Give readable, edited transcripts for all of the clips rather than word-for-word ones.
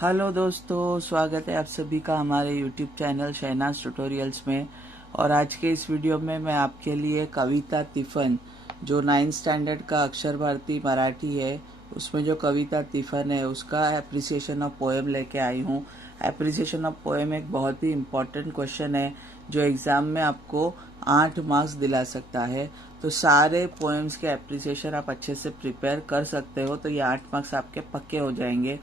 Hello दोस्तों, स्वागत है आप सभी का हमारे यूट्यूब चैनल शहनाज ट्यूटोरियल्स में। और आज के इस वीडियो में मैं आपके लिए कविता तिफन, जो 9th स्टैंडर्ड का अक्षर भारती मराठी है, उसमें जो कविता तिफन है उसका एप्रिसिएशन ऑफ पोएम लेके आई हूँ। एप्रिसिएशन ऑफ पोएम एक बहुत ही इम्पोर्टेंट क्वेश्चन है जो एग्जाम में आपको 8 मार्क्स दिला सकता है। तो सारे पोएम्स के एप्रिसिएशन आप अच्छे से प्रिपेयर कर सकते हो तो ये 8 मार्क्स आपके पक्के हो जाएंगे।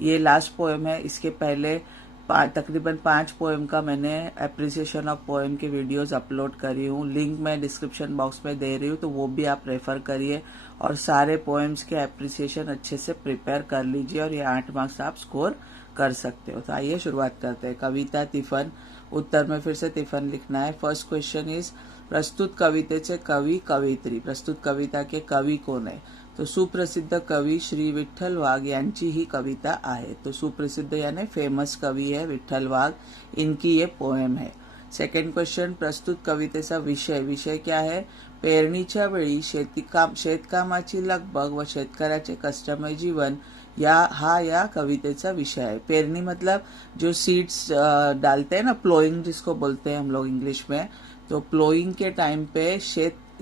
ये लास्ट पोएम है। इसके पहले तकरीबन 5 पोएम का मैंने एप्रिसिएशन ऑफ पोएम के वीडियोस अपलोड करी हूँ। लिंक मैं डिस्क्रिप्शन बॉक्स में दे रही हूँ, तो वो भी आप रेफर करिए और सारे पोएम्स के एप्रिसिएशन अच्छे से प्रिपेयर कर लीजिए और ये 8 मार्क्स आप स्कोर कर सकते हो। तो आइए शुरुआत करते हैं। कविता तिफन, उत्तर में फिर से तिफन लिखना है। फर्स्ट क्वेश्चन इज, प्रस्तुत कवितेचे कवी कवयित्री। प्रस्तुत कविता के कवी कोण आहे? तो सुप्रसिद्ध कवी श्री विठ्ठल वाघ यांची ही कविता आहे। तो सुप्रसिद्ध यानी फेमस कवी है विठ्ठल वाघ, इनकी ये पोएम है। सेकंड क्वेश्चन, प्रस्तुत कवितेचा विषय। विषय क्या है? पेरणीच्या वेळी शेतकामाची लगबग व शेतकऱ्याचे कष्टमय जीवन या कवितेचा विषय है। पेरनी मतलब जो सीड्स डालते हैं ना, प्लोइंग जिसको बोलते हैं हम लोग इंग्लिश में। तो प्लोइंग के टाइम पे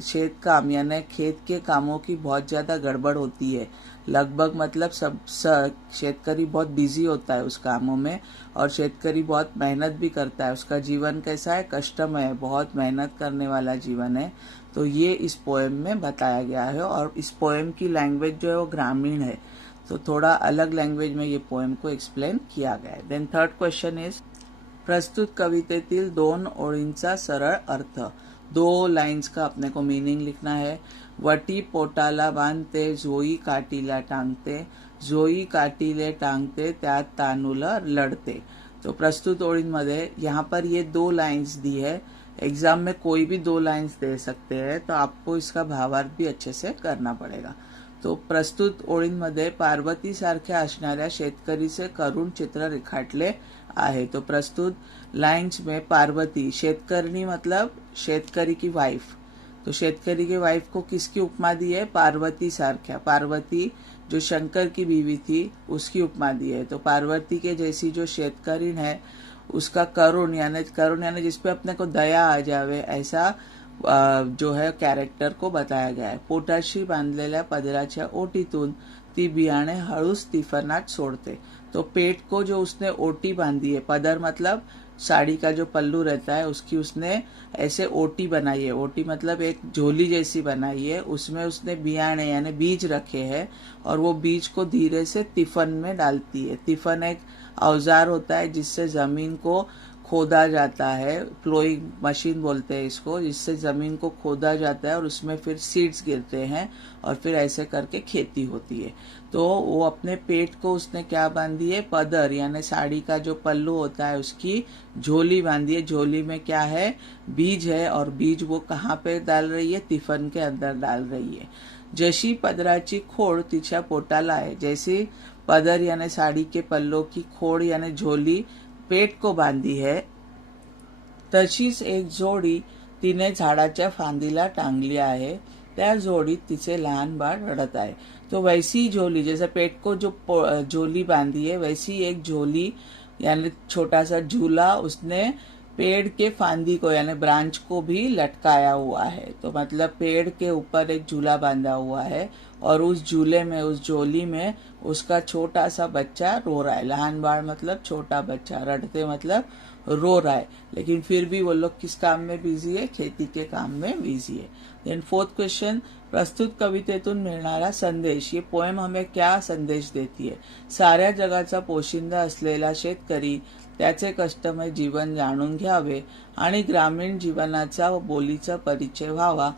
खेत काम यानी खेत के कामों की बहुत ज्यादा गड़बड़ होती है। लगभग मतलब शेतकरी बहुत बिजी होता है उस कामों में और शेतकरी बहुत मेहनत भी करता है। उसका जीवन कैसा है? कष्टमय है, बहुत मेहनत करने वाला जीवन है। तो ये इस पोएम में बताया गया है और इस पोएम की लैंग्वेज जो है वो ग्रामीण है, तो थोड़ा अलग लैंग्वेज में ये पोएम को एक्सप्लेन किया गया है। देन थर्ड क्वेश्चन इज, प्रस्तुत कवितेतील 2 ओळींचा सरळ अर्थ। 2 लाइन्स का अपने को मीनिंग लिखना है। वटी पोटाला बांधते, जोई काटीला टांगते, जोई काटीले टांगते, त्यात तानूल लढते। तो प्रस्तुत ओळींमध्ये यहाँ पर ये 2 लाइन्स दी है। एग्जाम में कोई भी 2 लाइन्स दे सकते हैं, तो आपको इसका भावार्थ भी अच्छे से करना पड़ेगा। तो प्रस्तुत ओळींमध्ये पार्वती सारख्या असणाऱ्या शेतकरीचे करुण चित्र रेखाटले आहे। तो प्रस्तुत लाइन्स में पार्वती, शेतकरनी मतलब शेतकरी की वाइफ, तो शेतकरी की वाइफ को किसकी उपमा दी है? पार्वती सारख्या। पार्वती जो शंकर की बीवी थी उसकी उपमा दी है। तो पार्वती के जैसी जो शेतकरीण है उसका करुण यानी जिसपे अपने को दया आ जावे, ऐसा जो है कॅरेक्टर को बताया गया है। पोटाशी बांधलेल्या पदराच्या ओटीतून ती बियाणे हळूच तिफनात सोडते। तो पेट को जो उसने ओटी बांधी है, पदर मतलब साड़ी का जो पल्लू रहता है उसकी उसने ऐसे ओटी बनाई है। ओटी मतलब एक झोली जैसी बनाई है, उसमें उसने बियाणे यानी बीज रखे हैं और वो बीज को धीरे से तिफन में डालती है। तिफन एक औजार होता है जिससे जमीन को खोदा जाता है, प्लोइंग मशीन बोलते हैं इसको, जिससे जमीन को खोदा जाता है और उसमें फिर सीड्स गिरते हैं और फिर ऐसे करके खेती होती है। तो वो अपने पेट को उसने क्या बांधी है? पदर यानी साड़ी का जो पल्लू होता है उसकी झोली बांधी है। झोली में क्या है? बीज है और बीज वो कहाँ पे डाल रही है? तिफन के अंदर डाल रही है। जशी पदराची खोड तिच्या पोटाला आहे, जैसी पदर यानी साड़ी के पल्लों की खोड यानी झोली पेट को बांधी है, तशीच एक जोडी तिने झाडाच्या फांदीला टांगली आहे, त्या जोडीत तिचे लहान बाळ रडत आहे। तो वैसी झोली, जैसे पेट को जो झोली बांधी है वैसी एक झोली यानी छोटा सा झूला उसने पेड़ के फांदी को यानी ब्रांच को भी लटकाया हुआ है। तो मतलब पेड़ के ऊपर एक झूला बांधा हुआ है और उस झूले में, उस झोली में उसका छोटा सा बच्चा रो रहा है। लहान बाळ मतलब छोटा बच्चा, रडते मतलब रो रहा है, लेकिन फिर भी वो लोग किस काम में बिजी है? खेती के काम में बिजी है। देन फोर्थ क्वेश्चन, प्रस्तुत कवितेतून मिळणारा संदेश। ये पोएम हमें क्या संदेश देती है? साऱ्या जगाचा पोशिंदा असलेला शेतकरी त्याचे कष्टमय जीवन जाणून घ्यावे आणि ग्रामीण जीवनाचा व बोलीचा परिचय व्हावा,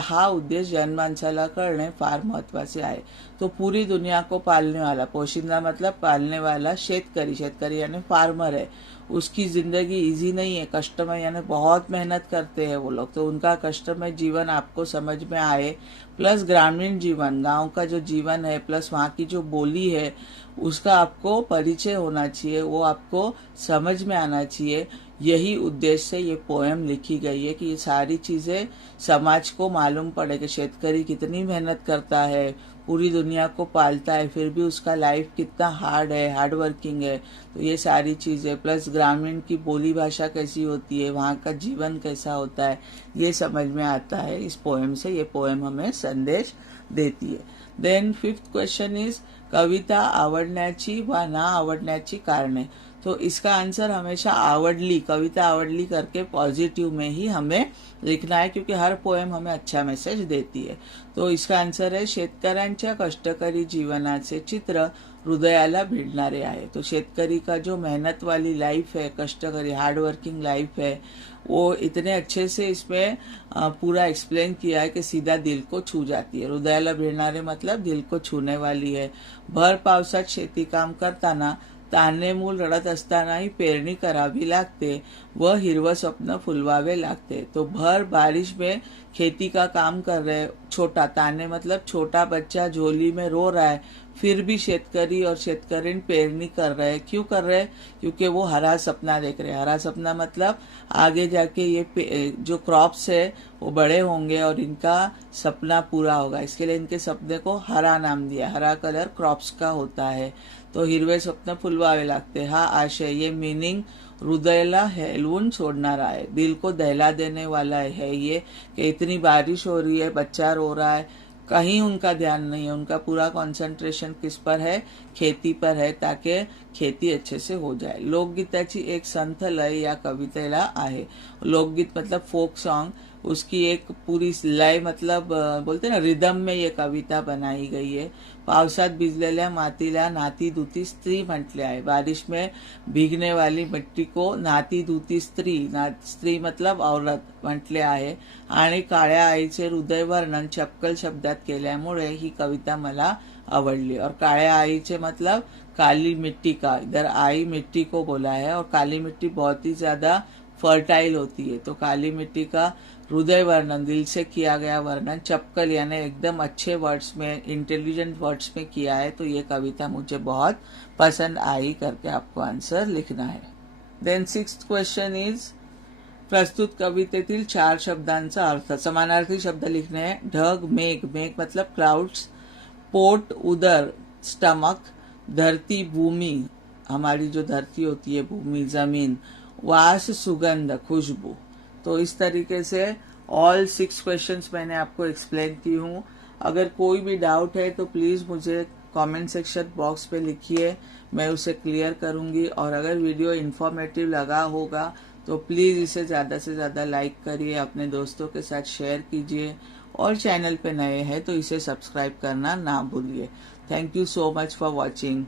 हा उद्देश जनमानसाला करणे फार महत्वाचे आहे। तो पूरी दुनिया को पालने वाला, पोशिंदा मतलब पालने वाला शेतकरी यानी फार्मर है। उसकी जिंदगी इजी नहीं है, कष्टमय यानी बहुत मेहनत करते हैं वो लोग। तो उनका कष्टमय जीवन आपको समझ में आए, प्लस ग्रामीण जीवन, गांव का जो जीवन है, प्लस वहाँ की जो बोली है उसका आपको परिचय होना चाहिए, वो आपको समझ में आना चाहिए। यही उद्देश्य से ये पोएम लिखी गई है कि ये सारी चीजें समाज को मालूम पड़े कि शेतकरी कितनी मेहनत करता है, पूरी दुनिया को पालता है, फिर भी उसका लाइफ कितना हार्ड है, हार्ड वर्किंग है। तो ये सारी चीजें प्लस ग्रामीण की बोली भाषा कैसी होती है, वहाँ का जीवन कैसा होता है, ये समझ में आता है इस पोएम से। ये पोएम हमें संदेश देती है। देन 5th क्वेश्चन इज कविता आवडण्याची व ना आवडण्याची कारणे। तो इसका आंसर हमेशा आवडली, कविता आवडली करके पॉजिटिव में ही हमें लिखना है, क्योंकि हर पोएम हमें अच्छा मैसेज देती है। तो इसका आंसर है शेतकऱ्यांच्या कष्टकरी जीवनाचे चित्र हृदयाला भिडणारे आहे। तो शेतकरी का जो मेहनत वाली लाइफ है, कष्टकरी हार्ड वर्किंग लाइफ है, वो इतने अच्छे से इसमें पूरा एक्सप्लेन किया है कि सीधा दिल को छू जाती है। हृदयाला भिडणारे मतलब दिल को छूने वाली है। भर पावसात शेती काम करताना ताने मूल रडत असतानाही पेरणी करावी लागते व हिरवं स्वप्न फुलवावे लागते। तो भर बारिश में खेती का काम कर रहे, छोटा ताने मतलब छोटा बच्चा झोली में रो रहा है, फिर भी शेतकरी और शेतकरीण पेरणी कर रहे हैं। क्यों कर रहे हैं? क्योंकि वो हरा सपना देख रहे हैं। हरा सपना मतलब आगे जाके ये जो क्रॉप्स है वो बड़े होंगे और इनका सपना पूरा होगा, इसके लिए इनके सपने को हरा नाम दिया। हरा कलर क्रॉप्स का होता है। तो हिरवे स्वप्न फुलवावे लागते, हा आशय, ये मीनिंग हृदयला हेलवून छोड़नारा है, दिल को दहला देने वाला है ये कि इतनी बारिश हो रही है, बच्चा रो रहा है, कहीं उनका ध्यान नहीं है, उनका पूरा कंसंट्रेशन किस पर है? खेती पर है, ताकि खेती अच्छे से हो जाए। लोकगीताची एक संथ लय या कवितेला आहे। लोकगीत मतलब फोक सॉन्ग, उसकी एक पूरी लय मतलब बोलते ना रिदम में ये कविता बनाई गई है। पावसात भिजलेल्या मातीला नाती धुती स्त्री म्हटले आहे। बारिश में भीगने वाली मिट्टी को नाती धुती स्त्री, स्त्री मतलब औरत म्हटले आहे। आणि काळ्या आईचे हृदय वर्णन चपकल शब्दात केल्यामुळे ही कविता मला आवडली। और काळ्या आईचे मतलब काली मिट्टी का, इधर आई मिट्टी को बोला है, और काली मिट्टी बहुत ही ज्यादा फर्टाइल होती है। तो काली मिट्टी का हृदय वर्णन, दिल से किया गया वर्णन, चपकल यानी एकदम अच्छे वर्ड्स में, इंटेलिजेंट वर्ड्स में किया है। तो ये कविता मुझे बहुत पसंद आई करके आपको आंसर लिखना है। देन 6th क्वेश्चन इज प्रस्तुत कवितेतील 4 शब्दांचा अर्थ। समानार्थी शब्द लिखने हैं। ढग, मेघ, मेघ मतलब क्लाउड्स, पोट उदर स्टमक, धरती भूमि हमारी जो धरती होती है, भूमि जमीन, वास सुगंध खुशबू। तो इस तरीके से ऑल 6 क्वेश्चंस मैंने आपको एक्सप्लेन की हूँ। अगर कोई भी डाउट है तो प्लीज मुझे कमेंट सेक्शन बॉक्स पे लिखिए, मैं उसे क्लियर करूंगी। और अगर वीडियो इन्फॉर्मेटिव लगा होगा तो प्लीज इसे ज्यादा से ज्यादा लाइक करिए, अपने दोस्तों के साथ शेयर कीजिए, और चैनल पे नए हैं तो इसे सब्सक्राइब करना ना भूलिए। Thank you so much for watching.